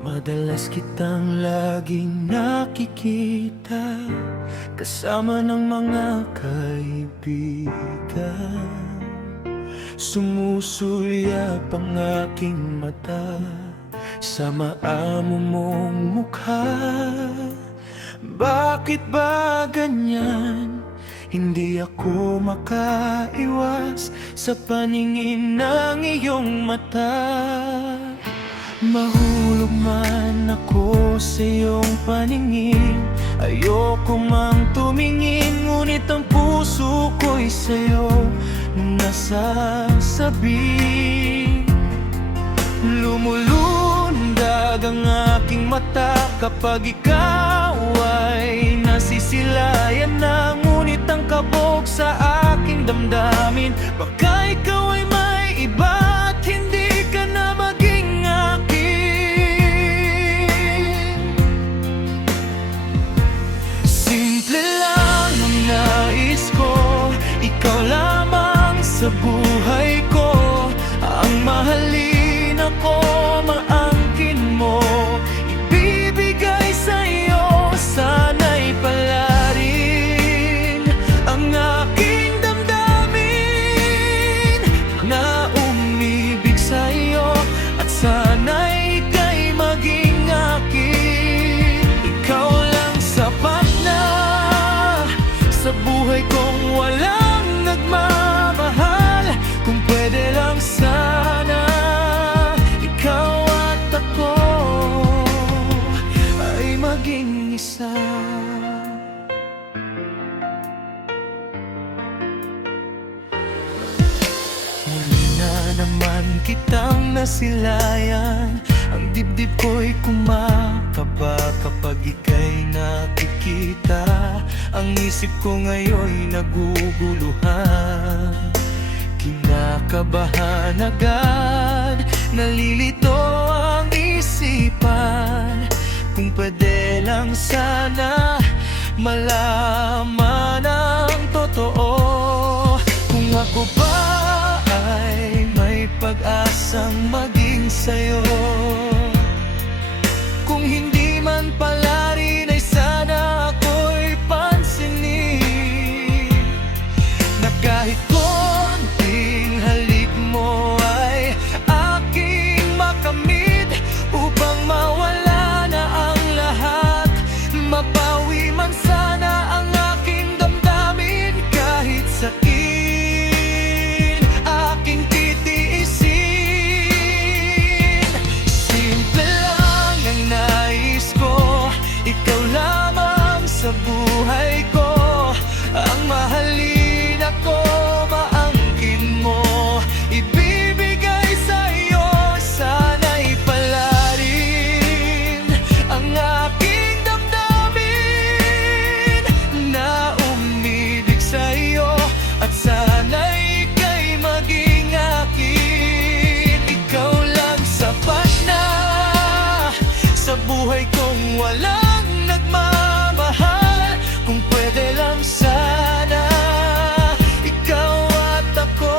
Madalas kitang laging nakikita kasama ng mga kaibigan. Sumusulyap ang aking mata sa maamo mong mukha. Bakit ba ganyan? Hindi ako makaiwas sa paningin ng iyong mata. Mahulog man ako sa iyong paningin, ayoko mang tumingin, ngunit ang puso ko'y sa'yo nasasabi. Lumulundag ang aking mata kapag ikaw ay nasisilayan na, ngunit ang kabog sa aking damdamin, baka ikaw ay may iba at hindi ka na maging akin. Simple lang ang nais ko, ikaw lamang sa buhay ko, ang mahalin ako, maangkin mo, ibibigay sa'yo, sana'y palarin ang aking damdamin na umibig sa'yo, at sana'y ika'y maging akin. Ikaw lang sapat na sa buhay kong walang nagmamahal. Kung pwede lang sana ikaw at ako ay maging isa. Muli na naman kitang nasilayan, ang dibdib ko'y kumakaba kapag ika'y nakikita. Ang isip ko ngayon'y naguguluhan, kinakabahan agad, nalilito ang isipan. Kung pwede lang sana malaman ang totoo, kung ako ba ay may pag-asang maging sa'yo. Kung hindi man pala rin ay sana ako'y pansinin, na kahit konting halik mo ay aking makamit, upang mawala na ang lahat, mapawi man sana ang aking damdamin. Kahit sakin aking titiisin, simple lang ang nais ko, ikaw lamang sa buhay ko, ang mahalin ako, maangkin mo, ibibigay sa'yo, sana'y palarin ang aking damdamin na umibig sa'yo, at sana'y ika'y maging akin. Ikaw lang sapat na sa buhay kong walang nagmamahal. Kung pwede lang sana ikaw at ako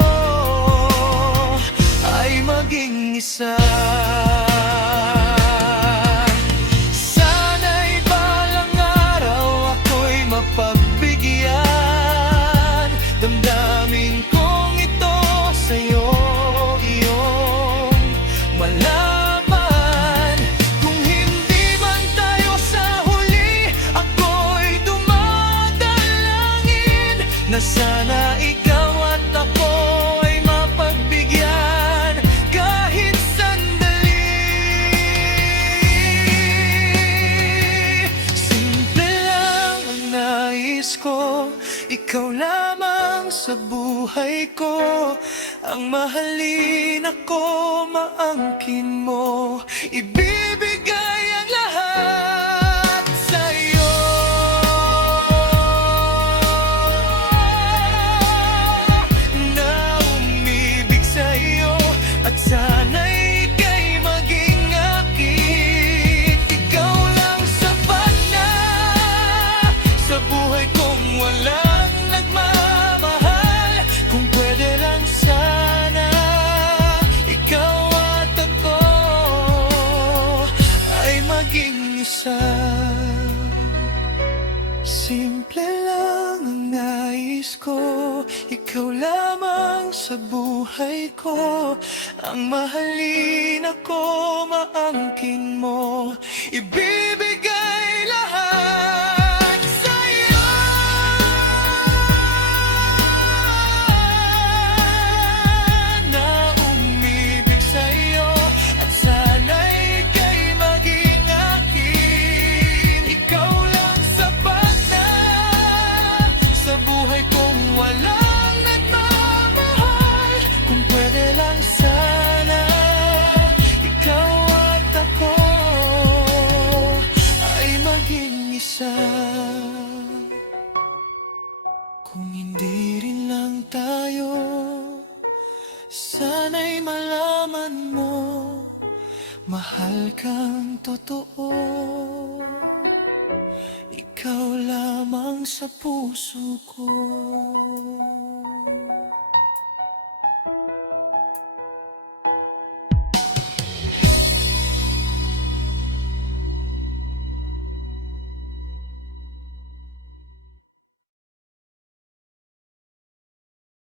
ay maging isa. Sana'y balang araw ako'y mapagbigyan, damdamin kong ito sa'yo, iyong malaman. Kung hindi man tayo sa huli, ako'y dumadalangin na sana ikaw at ako ay mapagbigyan kahit sandali. Simple lang ang nais ko, ikaw lamang sa buhay ko, ang mahalin ako, maangkin mo, ibibigay ang lahat sa'yo. Na umibig sa'yo, at sana'y ika'y maging akin. Ikaw lang sapat na maging isa. Simple lang ang nais ko, ikaw lamang sa buhay ko. Ang mahalin ako, maangkin mo, ibibigay lahat sa'yo. Na umibig sa'yo at sana'y ika'y maging akin. Ikaw lang sapat na sa buhay kong walang nagmamahal. Kung pwede lang sana ikaw at ako ay maging isa. Kung hindi rin lang tayo, sana'y malaman mo, mahal kang totoo. Ikaw lamang sa puso ko.